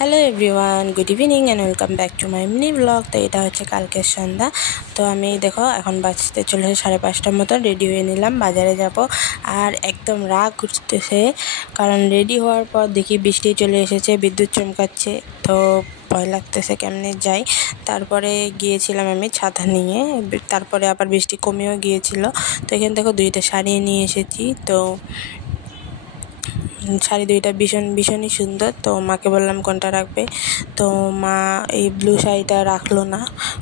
Hello everyone, good evening and welcome back to my mini blog. তো এটা হচ্ছে কালকের সন্ধ্যা। তো আমি দেখো এখন বাজতে চলেছে 5:30টার মতো। রেডি হয়ে নিলাম, বাজারে যাব। আর একদম রাগ উঠতেছে, কারণ রেডি হওয়ার পর দেখি বৃষ্টি চলে এসেছে, বিদ্যুৎ চমকাচ্ছে। তো ভয় লাগতেছে কেমনে যাই। তারপরে গিয়েছিলাম আমি ছাতা নিয়ে, তারপরে আবার বৃষ্টি কমেও গিয়েছিল। তো এখান থেকে 2টা শাড়ি নিয়ে এসেছি। তো শাড়ি 2টা ভীষণই সুন্দর। তো মাকে বললাম কোনটা রাখবে, তো মা এই ব্লু শাড়িটা রাখলো না,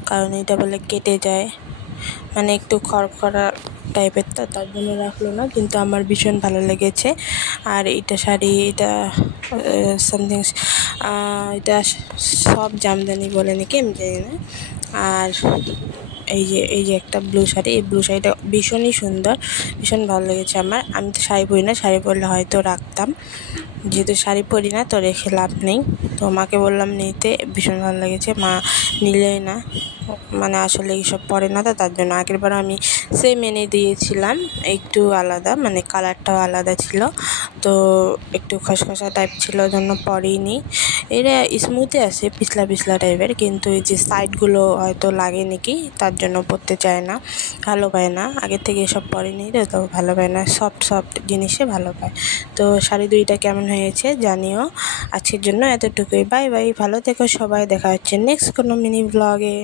কারণ এটা বলে কেটে যায়, মানে একটু খড়খড়া টাইপের, তো তার জন্য রাখলো না। কিন্তু আমার ভীষণ ভালো লেগেছে। আর এটা শাড়ি, এটা সামথিং, এটা সব জামদানি বলে নাকি, আমি জানি না। আর এই যে একটা ব্লু শাড়ি, এই ব্লু শাড়িটা ভীষণই সুন্দর, ভীষণ ভালো লেগেছে আমার। আমি তো শাড়ি পরি না, শাড়ি পরলে হয়তো রাখতাম, যেহেতু শাড়ি পরি না তো রেখে লাভ নেই। তো মাকে বললাম নিতে, ভীষণ ভালো লেগেছে। মা নিলেই না, মানে আসলে এইসব পরে না, তো তার জন্য। আগের বার আমি সেম এনে দিয়েছিলাম, একটু আলাদা, মানে কালারটাও আলাদা ছিল, তো একটু খসখসা টাইপ ছিল, জন্য পরেইনি। এটা স্মুথই আছে, পিছলা টাইপের, কিন্তু এই যে সাইডগুলো হয়তো লাগে নাকি, তার জন্য পরতে চায় না, ভালো পায় না। আগের থেকে এসব পরেনি তো ভালো পায় না, সফট জিনিসে ভালো পায়। তো শাড়ি 2টা কেমন হয়েছে জানিও। আজকের জন্য এতটুকুই, বাই বাই, ভালো থেকো সবাই, দেখা হচ্ছে নেক্সট কোনো মিনি ব্লগে।